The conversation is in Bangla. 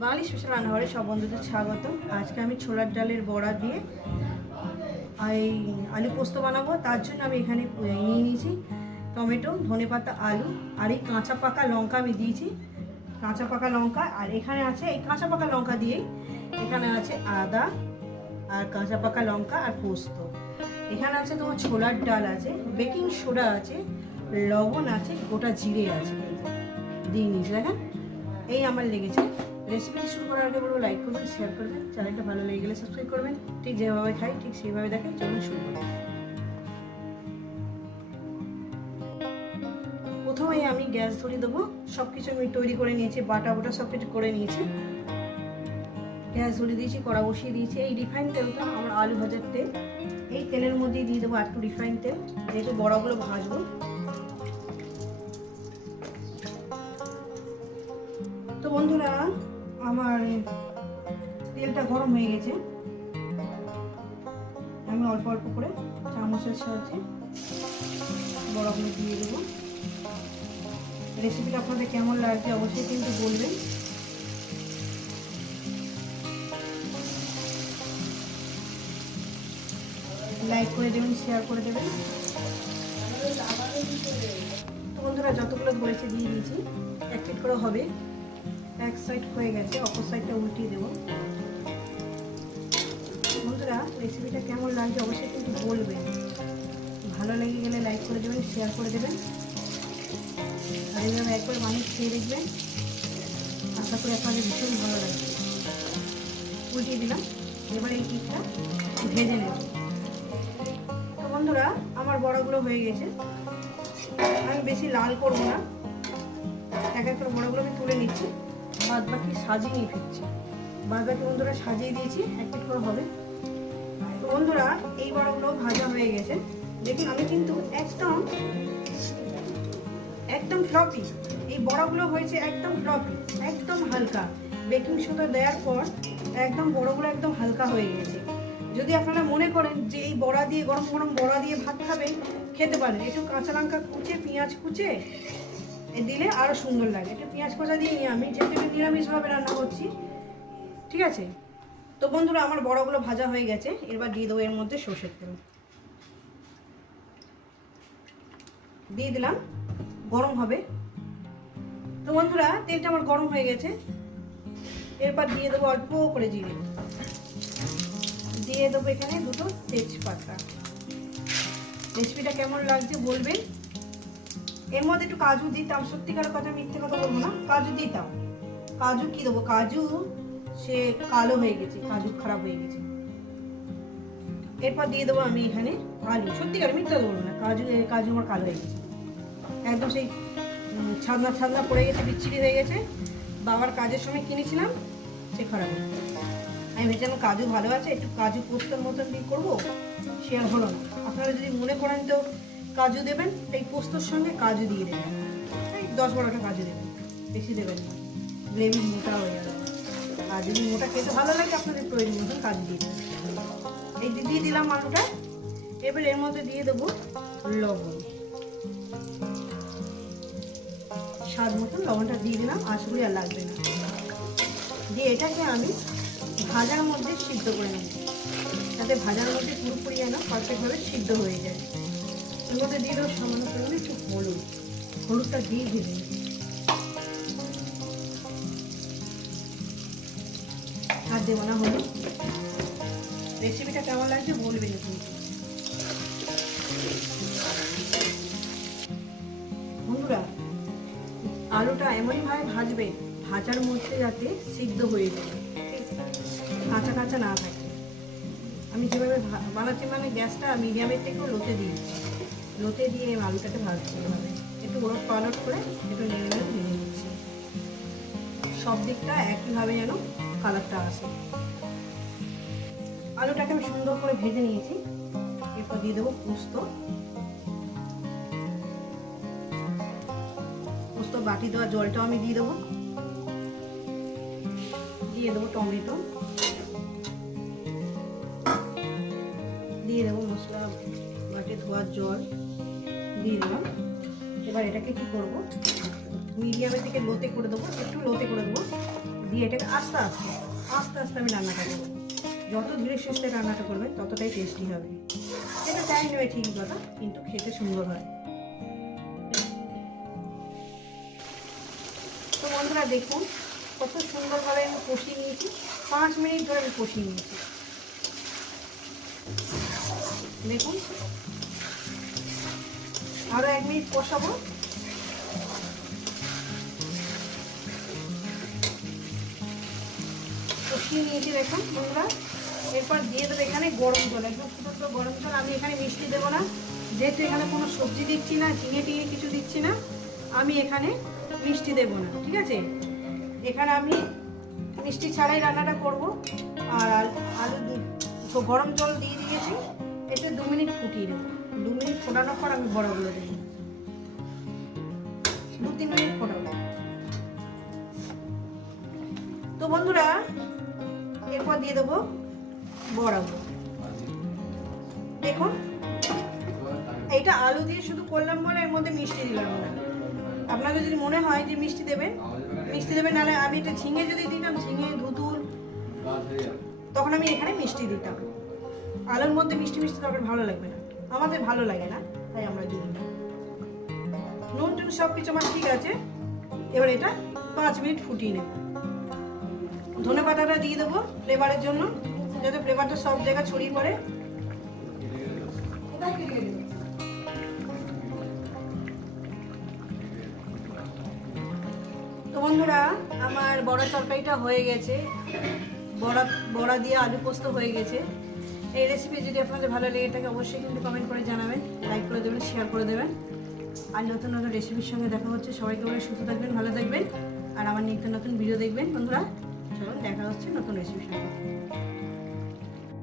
বাঙালি স্পেশাল রান্নাঘরে সব বন্ধুদের স্বাগত। আজকে আমি ছোলার ডালের বড়া দিয়ে এই আলু পোস্ত বানাবো। তার জন্য আমি এখানে নিয়ে নিয়েছি টমেটো, ধনেপাতা, আলু আর এই কাঁচা পাকা লঙ্কা আমি দিয়েছি। কাঁচা পাকা লঙ্কা আর এখানে আছে, এই কাঁচা পাকা লঙ্কা দিয়েই এখানে আছে আদা আর কাঁচা পাকা লঙ্কা আর পোস্ত। এখানে আছে তোমার ছোলার ডাল আছে, বেকিং সোডা আছে, লবণ আছে, গোটা জিরে আছে। দিয়ে নিয়েছি, দেখেন, এই আমার লেগেছে। রেসিপিটি শুরু করার আগে বলব লাইক করবেন শেয়ার করবেন চ্যানেলটা ভালো লেগে গেলে সাবস্ক্রাইব করবেন। ঠিক যেভাবে খাই, ঠিক সেইভাবে দেখেন চলুন শুরু করবেন প্রথমেই আমি গ্যাস ধরিয়ে দেবো। সব কিছু আমি তৈরি করে নিয়েছি, বাটা বাটা সব কিছু করে নিয়েছি। গ্যাস ধরিয়ে দিয়েছি, কড়া বসিয়ে দিয়েছি। এই রিফাইন তেলটা আমার আলু ভাজার তেল। এই তেলের মধ্যেই দিয়ে দেবো একটু রিফাইন তেল। যেহেতু বড়াগুলো ভাজবো। তো বন্ধুরা আমার তেলটা গরম হয়ে গেছে। আমি অল্প অল্প করে চামচের সাহায্যে বড়াগুলো দিয়ে দেবো। রেসিপিটা আপনাদের কেমন লাগছে অবশ্যই কিন্তু বলবেন। লাইক করে দেবেন শেয়ার করে দেবেন। বন্ধুরা, যতগুলো বলেছে, দিয়ে দিয়েছি। এক করে হবে। এক সাইড হয়ে গেছে, অপর সাইডটা উল্টিয়ে দেবো। বন্ধুরা রেসিপিটা কেমন লাগছে অবশ্যই কিন্তু বলবেন ভালো লেগে গেলে লাইক করে দেবেন শেয়ার করে দেবেন। আর এইভাবে একবার মানুষ খেয়ে দেখবেন। আশা করি আপনাদের ভীষণ ভালো লাগবে। উল্টিয়ে দিলাম, এবার এই পিঠটা ভেজে নেব। তো বন্ধুরা, আমার বড়গুলো হয়ে গেছে। আমি বেশি লাল করব না। এক এক করে বড়াগুলো আমি তুলে নিচ্ছি। বাদ বাকি সাজিয়ে ফিরছি। বাদ বাকি বন্ধুরা সাজিয়ে দিয়েছি, এক পিট করে হবে। বন্ধুরা, এই বড়াগুলো ভাজা হয়ে গেছে। দেখুন, আমি কিন্তু একদম একদম ফ্লপি এই বড়াগুলো হয়েছে একদম ফ্লপি একদম হালকা। বেকিং সোডা দেওয়ার পর একদম বড়গুলো একদম হালকা হয়ে গেছে। যদি আপনারা মনে করেন যে এই বড়া দিয়ে, গরম গরম বড়া দিয়ে ভাত খাবেন, খেতে পারেন। একটু কাঁচা লঙ্কা কুচে, পেঁয়াজ কুচে দিলে আরও সুন্দর লাগে। এটা পেঁয়াজ কষা দিয়ে নিয়ে আমি যেহেতু নিরামিষভাবে রান্না করছি, ঠিক আছে? তো বন্ধুরা, আমার বড়গুলো ভাজা হয়ে গেছে। এবার দিয়ে দেবো এর মধ্যে সর্ষের তেল। দিয়ে দিলাম, গরম হবে। তো বন্ধুরা, তেলটা আমার গরম হয়ে গেছে। এরপর দিয়ে দেবো অল্প করে জিরে। দিয়ে দেবো এখানে দুটো তেজপাতা। রেসিপিটা কেমন লাগছে বলবেন? এর মধ্যে একটু কাজু দিতাম সত্যিকার কথা মিথ্যে কথা বলব না। কাজু দিতাম। কাজু কি দেবো? কাজু, সে কালো হয়ে গেছে, কাজু খারাপ হয়ে গেছে। এরপর দিয়ে দেবো আমি এখানে আলু। সত্যিকার মিথ্যা বলব না। কাজু কাজু আমার কালো হয়ে গেছে। একদম সেই ছাদনা ছাদনা পড়ে গেছে, বিচ্ছিরি হয়ে গেছে। বাবার কাজের সময় কিনেছিলাম, সে খারাপ। আমি ভেবেছিলাম কাজু ভালো আছে, একটু কাজু পোস্তের মতন দিয়ে করব, সে আর হলো না। আপনারা যদি মনে করেন তো কাজু দেবেন, এই পোস্তর সঙ্গে কাজু দিয়ে দেবেন। এই দশ বারোটা কাজু দেবেন, বেশি দেবেন না। গ্রেভি মোটা হয়ে যাবে আর যদি মোটা খেতে ভালো লাগে, আপনাদের প্রয়োজন মতন কাজু দিয়ে দেবেন। এই দিয়ে দিলাম আলুটা, এবার এর মধ্যে দিয়ে দেবো লবণ। স্বাদ মতন লবণটা দিয়ে দিলাম আশগুলি আর লাগবে না। দিয়ে এটাকে আমি ভাজার মধ্যে সিদ্ধ করে নেব। যাতে ভাজার মধ্যে পুরোপুরি যেন পারফেক্টভাবে সিদ্ধ হয়ে যায়। মধ্যে দিয়ে দেবো সামান্য পরিমাণে একটু হলুদ। হলুদটা দিয়ে ভেজে আর দেবো না হলুদ। রেসিপিটা কেমন লাগছে বলবেন কিন্তু বন্ধুরা, আলুটা এমনইভাবে ভাজবে, ভাজার মধ্যে যাতে সিদ্ধ হয়ে যায়। কাঁচা কাঁচা না থাকে। আমি যেভাবে বানাচ্ছি মানে গ্যাসটা মিডিয়ামের থেকেও লোতে দিয়েছি। লোতে দিয়ে আলুটাকে ভাজছি এভাবে। একটু ওরট পালট করে একটু নেড়ে নেড়ে ভেজে নিচ্ছি। সব দিকটা একইভাবে যেন কালারটা আসে। আলুটাকে আমি সুন্দর করে ভেজে নিয়েছি। এরপর দিয়ে দেবো পোস্ত। পোস্ত বাটি দেওয়া জলটাও আমি দিয়ে দেবো। দিয়ে দেবো টমেটো। দিয়ে দেবো মশলা বাটি ধোয়ার জল দিয়ে দিলাম। এবার এটাকে কি করব? মিডিয়ামের থেকে লোতে করে দেবো, একটু লোতে করে দেবো। দিয়ে এটাকে আস্তে আস্তে আস্তে আস্তে আমি রান্নাটা করব। যত ধীরে সুস্থে রান্নাটা করবেন ততটাই টেস্টি হবে। এটা টাইম নেবে ঠিকই কথা, কিন্তু খেতে সুন্দর হয়। তো বন্ধুরা, দেখুন কত সুন্দরভাবে আমি কষিয়ে নিয়েছি। পাঁচ মিনিট ধরে আমি কষিয়ে নিয়েছি। দেখুন। আরও এক মিনিট কষাবো কষিয়ে নিয়েছি দেখুন বন্ধুরা। এরপর দিয়ে দেবো এখানে গরম জল। একদম ফুটো গরম জল। আমি এখানে মিষ্টি দেবো না। যেহেতু এখানে কোনো সবজি দিচ্ছি না, ঝিঙে টিঙে কিছু দিচ্ছি না, আমি এখানে মিষ্টি দেবো না, ঠিক আছে? এখানে আমি মিষ্টি ছাড়াই রান্নাটা করব। আর আলু গরম জল দিয়ে দিয়েছি। এতে দু মিনিট ফুটিয়ে দেবো। দু মিনিট ফোটানোর পর আমি বড়গুলো দেবো দু তিন মিনিট ফোটাবো। তো বন্ধুরা, এরপর দিয়ে দেবো বড়াগুলো। দেখুন, এইটা আলু দিয়ে শুধু করলাম বলে এর মধ্যে মিষ্টি দিলাম না। আপনাদের যদি মনে হয় যে মিষ্টি দেবেন মিষ্টি দেবেন, নাহলে আমি এটা ঝিঙে যদি দিতাম, ঝিঙে, ধুতুল, তখন আমি এখানে মিষ্টি দিতাম। আলুর মধ্যে মিষ্টি মিষ্টি তখন ভালো লাগবে না। আমাদের ভালো লাগে না, তাই আমরা দিই। না। নুন টুন সব কিছু আমার ঠিক আছে। এবার এটা পাঁচ মিনিট ফুটিয়ে নেব। ধনে পাতাটা দিয়ে দেবো ফ্লেভারের জন্য, যাতে ফ্লেভারটা সব জায়গায় ছড়িয়ে পড়ে। তো বন্ধুরা, আমার বড়া তরকারিটা হয়ে গেছে। বড়া বড়া দিয়ে আলু পোস্ত হয়ে গেছে। এই রেসিপি যদি আপনাদের ভালো লেগে থাকে, অবশ্যই কিন্তু কমেন্ট করে জানাবেন লাইক করে দেবেন শেয়ার করে দেবেন। আর নতুন নতুন রেসিপির সঙ্গে দেখা হচ্ছে, সবাইকে বলে সুস্থ থাকবেন, ভালো থাকবেন। আর আমার নিত্য নতুন ভিডিও দেখবেন, বন্ধুরা। চলুন, দেখা হচ্ছে নতুন রেসিপির সঙ্গে।